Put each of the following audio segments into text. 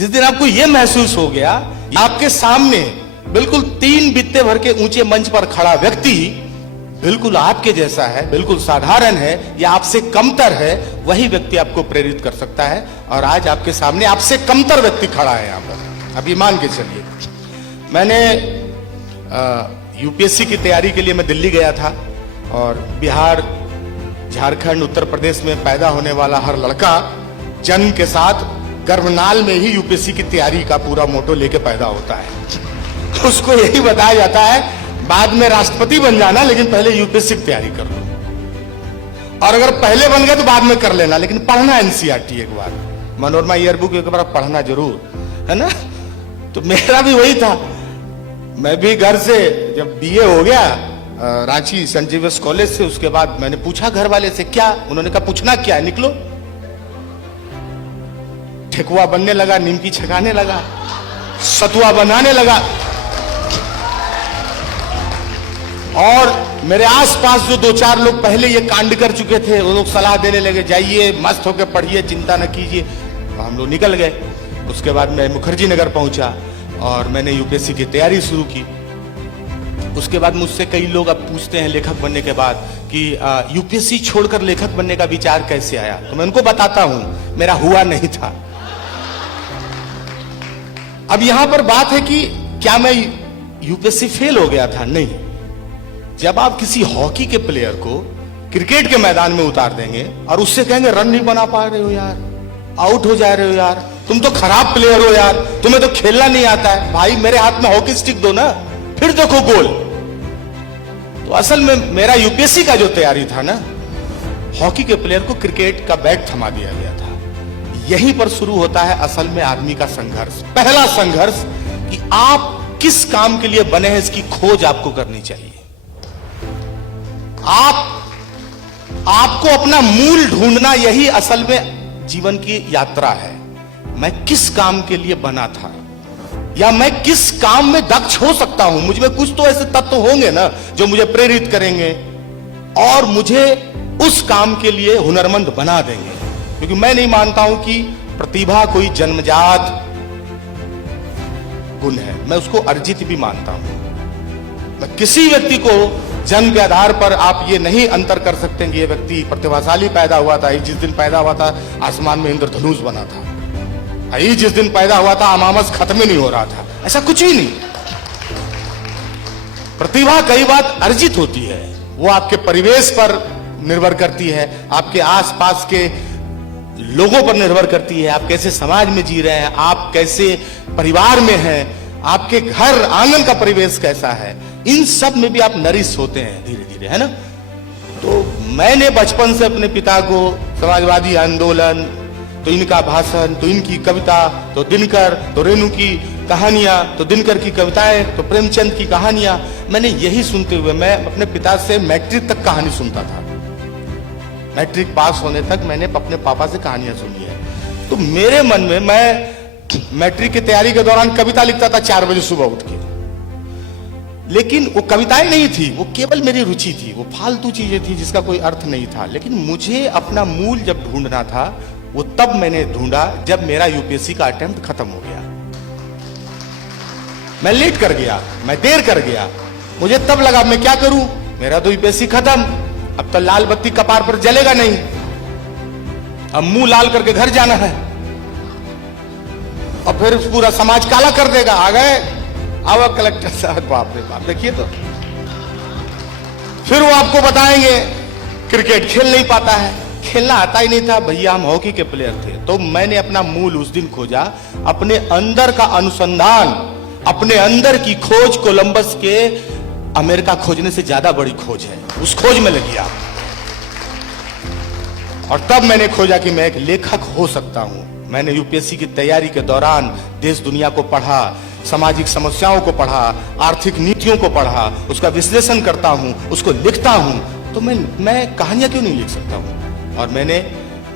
जिस दिन आपको यह महसूस हो गया आपके सामने बिल्कुल 3 बित्ते भर के ऊंचे मंच पर खड़ा व्यक्ति बिल्कुल आपके जैसा है, बिल्कुल साधारण है या आपसे कमतर है, वही व्यक्ति आपको प्रेरित कर सकता है। और आज आपके सामने आपसे कमतर व्यक्ति खड़ा है यहां पर। अभी मान के चलिए, मैंने यूपीएससी की तैयारी के लिए मैं दिल्ली गया था और बिहार, झारखंड, उत्तर प्रदेश में पैदा होने वाला हर लड़का जन्म के साथ गर्भनाल में ही यूपीएससी की तैयारी का पूरा मोटो लेके पैदा होता है। उसको यही बताया जाता है बाद में राष्ट्रपति बन जाना, लेकिन पहले यूपीएससी की तैयारी कर लो। और अगर पहले बन गए तो बाद में कर लेना, लेकिन पढ़ना एनसीईआरटी एक बार, मनोरमा ईयरबुक एक बार पढ़ना जरूर, है ना। तो मेरा भी वही था। मैं भी घर से जब बीए हो गया रांची सेंट जेवियर्स कॉलेज से, उसके बाद मैंने पूछा घर वाले से क्या, उन्होंने कहा पूछना क्या है, निकलो। ठेकुआ बनने लगा, निमकी छकाने लगा, सतुआ बनाने लगा। और मेरे आसपास जो 2-4 लोग पहले ये कांड कर चुके थे, वो लोग सलाह देने लगे, जाइए मस्त होकर पढ़िए, चिंता न कीजिए। हम लोग निकल गए। उसके बाद मैं मुखर्जी नगर पहुंचा और मैंने यूपीएससी की तैयारी शुरू की। उसके बाद मुझसे कई लोग अब पूछते हैं लेखक बनने के बाद कि यूपीएससी छोड़कर लेखक बनने का विचार कैसे आया। तो मैं उनको बताता हूं, मेरा हुआ नहीं था। अब यहां पर बात है कि क्या मैं यूपीएससी फेल हो गया था? नहीं। जब आप किसी हॉकी के प्लेयर को क्रिकेट के मैदान में उतार देंगे और उससे कहेंगे रन नहीं बना पा रहे हो यार, आउट हो जा रहे हो यार, तुम तो खराब प्लेयर हो यार, तुम्हें तो खेलना नहीं आता है, भाई मेरे हाथ में हॉकी स्टिक दो ना, फिर देखो गोल। तो असल में मेरा यूपीएससी का जो तैयारी था ना, हॉकी के प्लेयर को क्रिकेट का बैट थमा दिया गया था। यहीं पर शुरू होता है असल में आदमी का संघर्ष। पहला संघर्ष कि आप किस काम के लिए बने हैं, इसकी खोज आपको करनी चाहिए। आपको अपना मूल ढूंढना, यही असल में जीवन की यात्रा है। मैं किस काम के लिए बना था, या मैं किस काम में दक्ष हो सकता हूं। मुझ में कुछ तो ऐसे तत्व होंगे ना जो मुझे प्रेरित करेंगे और मुझे उस काम के लिए हुनरमंद बना देंगे। क्योंकि मैं नहीं मानता हूं कि प्रतिभा कोई जन्मजात गुण है, मैं उसको अर्जित भी मानता हूं। मैं किसी व्यक्ति को जन्म के आधार पर आप ये नहीं अंतर कर सकते कि ये व्यक्ति प्रतिभाशाली पैदा हुआ था, जिस दिन पैदा हुआ था आसमान में इंद्रधनुष बना था, जिस दिन पैदा हुआ था अमावस खत्म ही नहीं हो रहा था, ऐसा कुछ भी नहीं। प्रतिभा कई बार अर्जित होती है, वो आपके परिवेश पर निर्भर करती है, आपके आसपास के लोगों पर निर्भर करती है, आप कैसे समाज में जी रहे हैं, आप कैसे परिवार में हैं, आपके घर आंगन का परिवेश कैसा है, इन सब में भी आप नरिश होते हैं धीरे धीरे, है ना। तो मैंने बचपन से अपने पिता को समाजवादी आंदोलन, तो इनका भाषण, तो इनकी कविता, तो दिनकर, तो रेणु की कहानियां, तो दिनकर की कविताएं, तो प्रेमचंद की कहानियां, मैंने यही सुनते हुए मैं अपने पिता से मैट्रिक तक कहानी सुनता था। मैट्रिक पास होने तक मैंने अपने पापा से कहानियां सुनी है। तो मेरे मन में, मैं मैट्रिक की तैयारी के दौरान कविता लिखता था 4 बजे सुबह उठ के, लेकिन वो कविताएं नहीं थी, वो केवल मेरी रुचि थी, वो फालतू चीजें थी जिसका कोई अर्थ नहीं था। लेकिन मुझे अपना मूल जब ढूंढना था, वो तब मैंने ढूंढा जब मेरा यूपीएससी का अटेम्प्ट खत्म हो गया। मैं लेट कर गया, मैं देर कर गया, मुझे तब लगा मैं क्या करूं, मेरा तो यूपीएससी खत्म, अब तो लाल बत्ती कपार पर जलेगा नहीं, अब मुंह लाल करके घर जाना है और फिर पूरा समाज काला कर देगा। आ गए, आओ कलेक्टर साहब, बाप रे बाप, देखिए तो फिर वो आपको बताएंगे क्रिकेट खेल नहीं पाता है, खेलना आता ही नहीं था। भैया हम हॉकी के प्लेयर थे। तो मैंने अपना मूल उस दिन खोजा, अपने अंदर का अनुसंधान, अपने अंदर की खोज कोलंबस के अमेरिका खोजने से ज्यादा बड़ी खोज है, उस खोज में लगी आप। और तब मैंने खोजा कि मैं एक लेखक हो सकता हूं। मैंने यूपीएससी की तैयारी के दौरान देश दुनिया को पढ़ा, सामाजिक समस्याओं को पढ़ा, आर्थिक नीतियों को पढ़ा, उसका विश्लेषण करता हूं, उसको लिखता हूं। तो मैं कहानियां क्यों नहीं लिख सकता हूं? और मैंने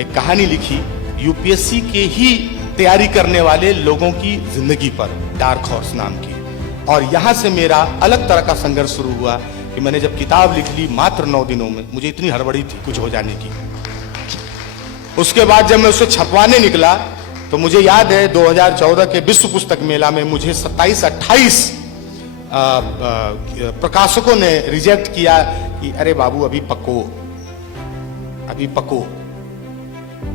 एक कहानी लिखी यूपीएससी के ही तैयारी करने वाले लोगों की जिंदगी पर, डार्क हॉर्स नाम की। और यहां से मेरा अलग तरह का संघर्ष शुरू हुआ कि मैंने जब किताब लिख ली मात्र 9 दिनों में, मुझे इतनी हड़बड़ी थी कुछ हो जाने की। उसके बाद जब मैं उसे छपवाने निकला तो मुझे याद है 2014 के विश्व पुस्तक मेला में मुझे 27-28 प्रकाशकों ने रिजेक्ट किया कि अरे बाबू अभी पको, अभी पको,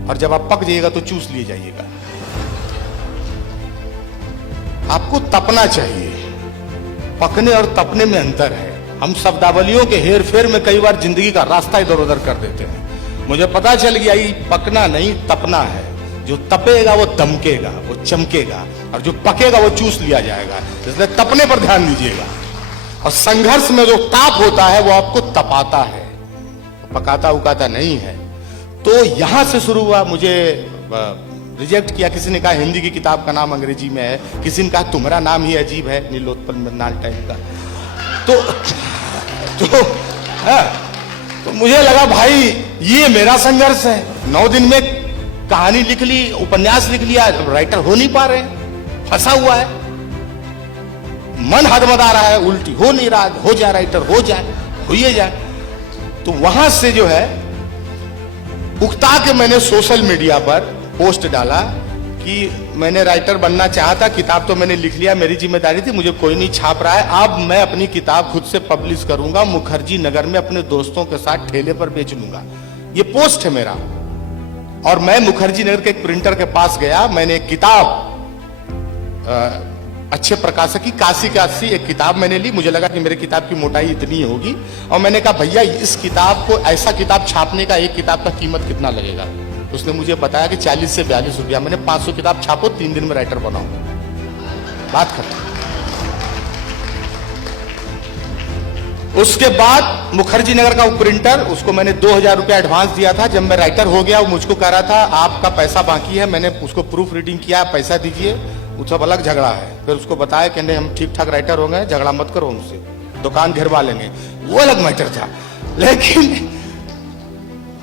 और जब आप पक जाइएगा तो चूस लिए जाइएगा। आपको तपना चाहिए, पकने और तपने में अंतर है। हम शब्दावलियों के हेर फेर में कई बार जिंदगी का रास्ता इधर उधर कर देते हैं। मुझे पता चल गया ये पकना नहीं तपना है। जो तपेगा वो दमकेगा, वो चमकेगा, और जो पकेगा वो चूस लिया जाएगा। इसलिए तपने पर ध्यान दीजिएगा। और संघर्ष में जो ताप होता है वो आपको तपाता है, पकाता उकाता नहीं है। तो यहां से शुरू हुआ। मुझे रिजेक्ट किया। किसी ने कहा हिंदी की किताब का नाम अंग्रेजी में है, किसी ने कहा तुम्हारा नाम ही अजीब है, नीलोत्पल मृणाल टाइप का। तो मुझे लगा भाई ये मेरा संघर्ष है। 9 दिन में कहानी लिख ली, उपन्यास लिख लिया, राइटर हो नहीं पा रहे, फंसा हुआ है, मन हदमदा रहा है, उल्टी हो नहीं रहा, हो जाए राइटर, हो जाए, होइए जाए। तो वहां से जो है उकता के मैंने सोशल मीडिया पर पोस्ट डाला कि मैंने राइटर बनना चाहा था, किताब तो मैंने लिख लिया, मेरी जिम्मेदारी थी, मुझे कोई नहीं छाप रहा है, अब मैं अपनी किताब खुद से पब्लिश करूंगा, मुखर्जी नगर में अपने दोस्तों के साथ ठेले पर बेच लूंगा। ये पोस्ट है मेरा। और मैं मुखर्जी नगर के एक प्रिंटर के पास गया, मैंने एक किताब अच्छे प्रकाशक की काशी एक किताब मैंने ली। मुझे लगा कि मेरी किताब की मोटाई इतनी होगी, और मैंने कहा भैया इस किताब को, ऐसा किताब छापने का एक किताब का कीमत कितना लगेगा? उसने मुझे बताया कि 40 से 42 रुपया। मैंने 500 किताब छापो, 3 दिन में राइटर बनाओ, बात खत्म। उसके बाद मुखर्जी नगर का प्रिंटर, उसको मैंने 2000 रुपया एडवांस दिया था। जब मैं राइटर हो गया वो मुझको कह रहा था आपका पैसा बाकी है। मैंने उसको प्रूफ रीडिंग किया, पैसा दीजिए, वो सब अलग झगड़ा है। फिर उसको बताया कि नहीं हम ठीक ठाक राइटर हो गए, झगड़ा मत करो हमसे, दुकान घेरवा लेंगे, वो अलग मैटर था। लेकिन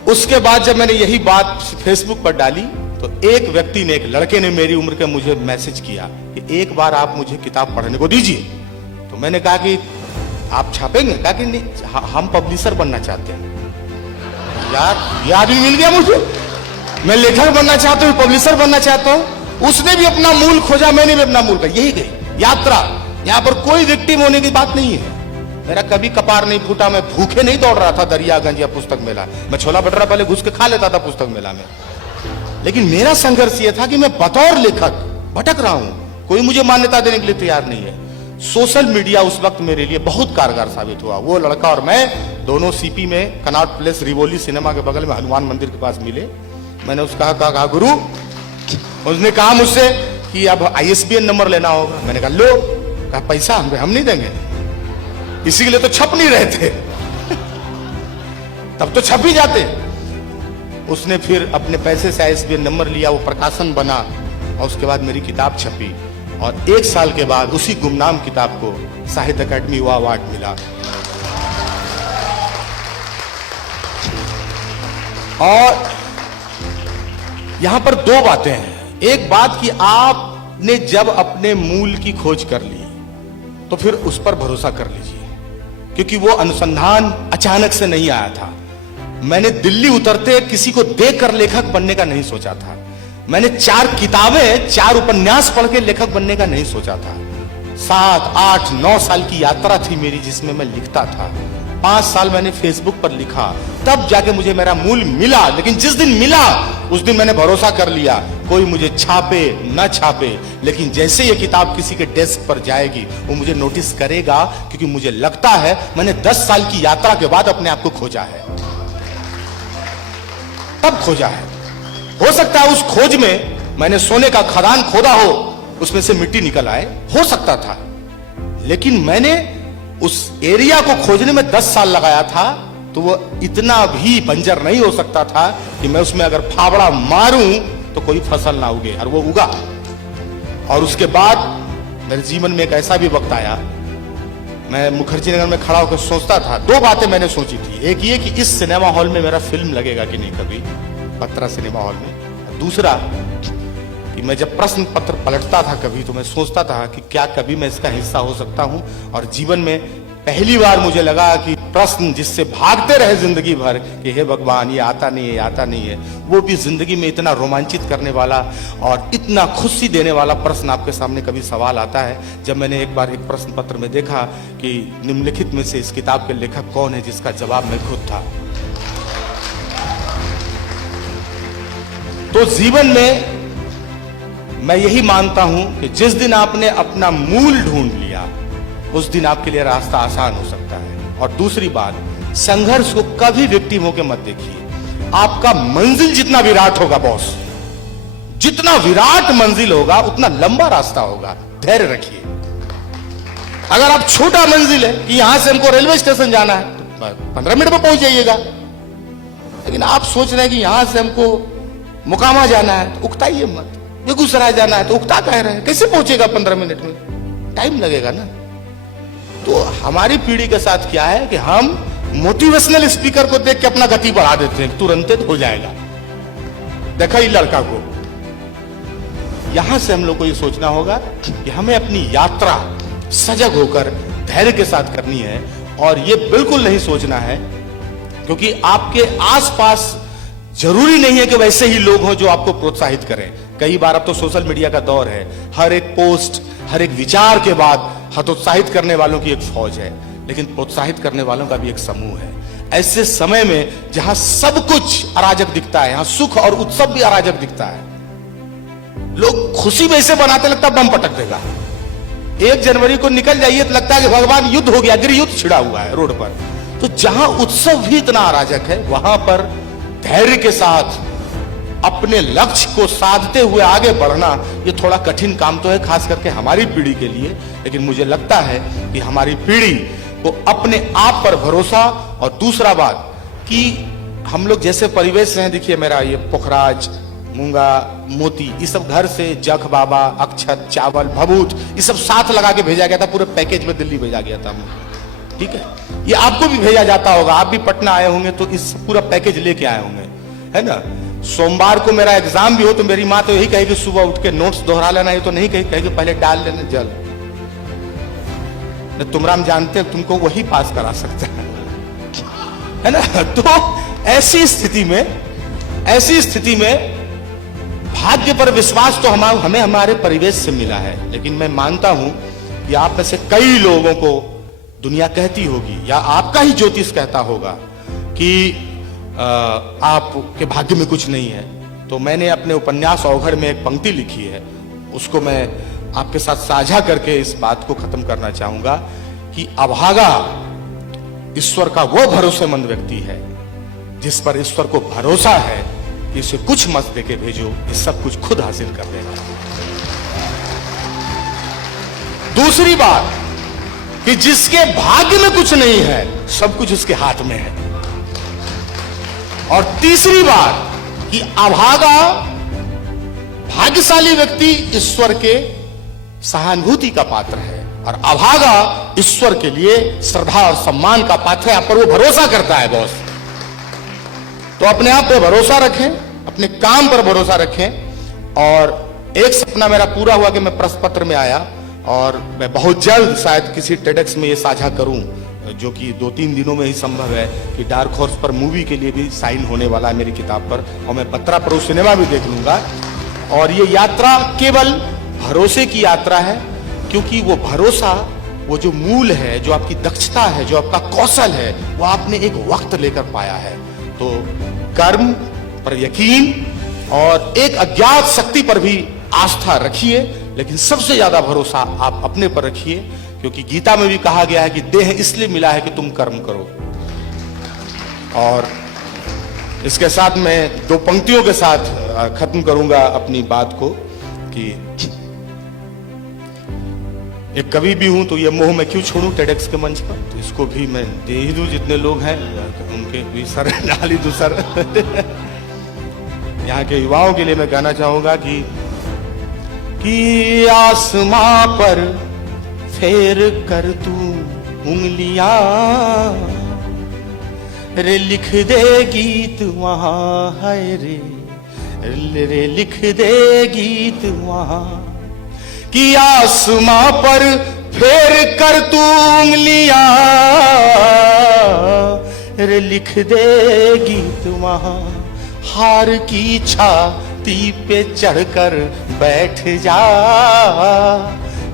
उसके बाद जब मैंने यही बात फेसबुक पर डाली तो एक व्यक्ति ने, एक लड़के ने मेरी उम्र के मुझे मैसेज किया कि एक बार आप मुझे किताब पढ़ने को दीजिए। तो मैंने कहा कि आप छापेंगे? कहा कि नहीं, हम पब्लिशर बनना चाहते हैं। यार ये आदमी मिल गया मुझे, मैं लेखक बनना चाहता हूँ, पब्लिशर बनना चाहता हूँ। उसने भी अपना मूल खोजा, मैंने भी अपना मूल खोजा, यही गई यात्रा। यहाँ पर कोई विक्टिम होने की बात नहीं है। मेरा कभी कपार नहीं फूटा, मैं भूखे नहीं दौड़ रहा था दरियागंज या पुस्तक मेला। मैं छोला भटूरा पहले घुस के खा लेता था पुस्तक मेला में। लेकिन मेरा संघर्ष यह था कि मैं बतौर लेखक भटक रहा हूं, कोई मुझे मान्यता देने के लिए तैयार नहीं है। सोशल मीडिया उस वक्त मेरे लिए बहुत कारगर साबित हुआ। वो लड़का और मैं दोनों सीपी में कनॉट प्लेस रिवोली सिनेमा के बगल में हनुमान मंदिर के पास मिले। मैंने उसका कहा गुरु, उसने कहा मुझसे कि अब ISBN नंबर लेना होगा। मैंने कहा लो। कहा पैसा हम नहीं देंगे, इसी के लिए तो छप नहीं रहे थे तब तो छप ही जाते। उसने फिर अपने पैसे से ISBN नंबर लिया, वो प्रकाशन बना, और उसके बाद मेरी किताब छपी। और 1 साल के बाद उसी गुमनाम किताब को साहित्य अकादमी युवा अवार्ड मिला। और यहां पर 2 बातें हैं। एक बात कि आपने जब अपने मूल की खोज कर ली तो फिर उस पर भरोसा कर लीजिए, क्योंकि वो अनुसंधान अचानक से नहीं आया था। मैंने दिल्ली उतरते किसी को देखकर लेखक बनने का नहीं सोचा था। मैंने 4 किताबें, 4 उपन्यास पढ़ के लेखक बनने का नहीं सोचा था। 7, 8, 9 साल की यात्रा थी मेरी जिसमें मैं लिखता था। 5 साल मैंने फेसबुक पर लिखा, तब जाके मुझे मेरा मूल मिला। लेकिन जिस दिन मिला उस दिन मैंने भरोसा कर लिया, कोई मुझे छापे न छापे, लेकिन जैसे ये किताब किसी के डेस्क पर जाएगी वो मुझे नोटिस करेगा, क्योंकि मुझे लगता है मैंने 10 साल की यात्रा के बाद अपने आप को खोजा है। तब खोजा है। हो सकता है उस खोज में मैंने सोने का खदान खोदा हो, उसमें से मिट्टी निकल आए, हो सकता था। लेकिन मैंने उस एरिया को खोजने में 10 साल लगाया था, तो वो इतना भी बंजर नहीं हो सकता था कि मैं उसमें अगर फावड़ा मारूं तो कोई फसल ना उगे, और वो उगा। और उसके बाद मेरे जीवन में एक ऐसा भी वक्त आया, मैं मुखर्जी नगर में खड़ा होकर सोचता था। 2 बातें मैंने सोची थी। एक ये कि इस सिनेमा हॉल में मेरा फिल्म लगेगा कि नहीं कभी, पत्रा सिनेमा हॉल में। दूसरा कि मैं जब प्रश्न पत्र पलटता था कभी, तो मैं सोचता था कि क्या कभी मैं इसका हिस्सा हो सकता हूं, और जीवन में पहली बार मुझे लगा कि प्रश्न जिससे भागते रहे जिंदगी भर कि हे भगवान ये आता नहीं है, ये आता नहीं है, वो भी जिंदगी में इतना रोमांचित करने वाला और इतना खुशी देने वाला प्रश्न आपके सामने कभी सवाल आता है। जब मैंने एक बार एक प्रश्न पत्र में देखा कि निम्नलिखित में से इस किताब के लेखक कौन है, जिसका जवाब मैं खुद था। तो जीवन में मैं यही मानता हूं कि जिस दिन आपने अपना मूल ढूंढ लिया उस दिन आपके लिए रास्ता आसान हो सकता है। और दूसरी बात, संघर्ष को कभी विक्टिम होकर मत देखिए। आपका मंजिल जितना विराट होगा बॉस, जितना विराट मंजिल होगा उतना लंबा रास्ता होगा। धैर्य रखिए। अगर आप छोटा मंजिल है कि यहां से हमको रेलवे स्टेशन जाना है तो 15 मिनट में पहुंच जाइएगा, लेकिन आप सोच रहे हैं कि यहां से हमको मुकामा जाना है तो उकताइए मत। बेगूसराय जाना है तो उकता कह रहे हैं, कैसे पहुंचेगा 15 मिनट में? टाइम लगेगा ना। तो हमारी पीढ़ी के साथ क्या है कि हम मोटिवेशनल स्पीकर को देख के अपना गति बढ़ा देते हैं, तुरंत हो जाएगा। देखा ये लड़का को, यहां से हम लोग को ये सोचना होगा कि हमें अपनी यात्रा सजग होकर धैर्य के साथ करनी है। और ये बिल्कुल नहीं सोचना है क्योंकि आपके आसपास जरूरी नहीं है कि वैसे ही लोग हों जो आपको प्रोत्साहित करें। कई बार अब तो सोशल मीडिया का दौर है, हर एक पोस्ट, हर एक विचार के बाद हतोत्साहित करने वालों की एक फौज है, लेकिन प्रोत्साहित करने वालों का भी एक समूह है। ऐसे समय में जहां सब कुछ अराजक दिखता है, यहां सुख और उत्सव भी अराजक दिखता है, लोग खुशी में ऐसे बनाते लगता बम पटक देगा। 1 जनवरी को निकल जाइए तो लगता है कि भगवान युद्ध हो गया, गृह युद्ध छिड़ा हुआ है रोड पर। तो जहां उत्सव भी इतना अराजक है, वहां पर धैर्य के साथ अपने लक्ष्य को साधते हुए आगे बढ़ना ये थोड़ा कठिन काम तो है, खास करके हमारी पीढ़ी के लिए। लेकिन मुझे लगता है कि हमारी पीढ़ी को अपने आप पर भरोसा, और दूसरा बात कि हम लोग जैसे परिवेश से हैं, देखिए मेरा ये पुखराज, मूंगा, मोती, ये सब घर से जख बाबा, अक्षत, चावल, भभूत, ये सब साथ लगा के भेजा गया था, पूरे पैकेज में दिल्ली भेजा गया था हमें। ठीक है, ये आपको भी भेजा जाता होगा, आप भी पटना आए होंगे तो इस पूरा पैकेज लेके आए होंगे, है ना। सोमवार को मेरा एग्जाम भी हो तो मेरी माँ तो यही कहेगी सुबह उठ के नोट्स दोहरा लेना, ये तो नहीं कहेगी पहले डाल लेना जल। तुमराम जानते हैं तुमको वही पास करा सकता है ना। तो ऐसी स्थिति में भाग्य पर विश्वास तो हमें हमारे परिवेश से मिला है, लेकिन मैं मानता हूं कि आप में से कई लोगों को दुनिया कहती होगी या आपका ही ज्योतिष कहता होगा कि आपके भाग्य में कुछ नहीं है। तो मैंने अपने उपन्यास अवघड़ में एक पंक्ति लिखी है, उसको मैं आपके साथ साझा करके इस बात को खत्म करना चाहूंगा कि अभागा ईश्वर का वो भरोसेमंद व्यक्ति है जिस पर ईश्वर को भरोसा है कि इसे कुछ मत देके भेजो, ये सब कुछ खुद हासिल कर लेगा। दूसरी बात कि जिसके भाग्य में कुछ नहीं है सब कुछ उसके हाथ में है। और तीसरी बात कि अभागा भाग्यशाली व्यक्ति ईश्वर के सहानुभूति का पात्र है और अभागा ईश्वर के लिए श्रद्धा और सम्मान का पात्र है, आप पर वो भरोसा करता है बॉस। तो अपने आप पे भरोसा रखें, अपने काम पर भरोसा रखें। और एक सपना मेरा पूरा हुआ कि मैं प्रश्न पत्र में आया, और मैं बहुत जल्द शायद किसी टेडेक्स में ये साझा करूं, जो कि 2-3 दिनों में ही संभव है कि डार्क हॉर्स पर मूवी के लिए भी साइन होने वाला है मेरी किताब पर, और मैं बत्रा प्रो सिनेमा भी देख लूंगा। और ये यात्रा केवल भरोसे की यात्रा है, क्योंकि वो भरोसा, वो जो मूल है, जो आपकी दक्षता है, जो आपका कौशल है, वो आपने एक वक्त लेकर पाया है। तो कर्म पर यकीन और एक अज्ञात शक्ति पर भी आस्था रखिए, लेकिन सबसे ज्यादा भरोसा आप अपने पर रखिए, क्योंकि गीता में भी कहा गया है कि देह इसलिए मिला है कि तुम कर्म करो। और इसके साथ मैं 2 पंक्तियों के साथ खत्म करूंगा अपनी बात को कि एक कवि भी हूं तो ये मोह मैं क्यों छोड़ूं टेडेक्स के मंच पर, तो इसको भी मैं दे ही दूं। जितने लोग हैं उनके भी सर डाली दूं सर। यहाँ के युवाओं के लिए मैं कहना चाहूंगा कि आसमां पर फेर कर तू उंगलियां, रे लिख दे गीत वहां है रे लिख दे गीत वहां, कि आसमां पर फेर कर तू उंगलियां, रे लिख देगी तू वहां, हार की छाती पे चढ़कर बैठ जा,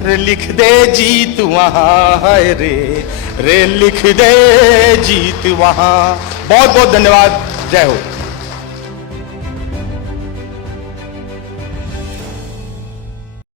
रे लिख दे जीत वहां, है रे लिख दे जीत वहां। बहुत बहुत धन्यवाद। जय हो।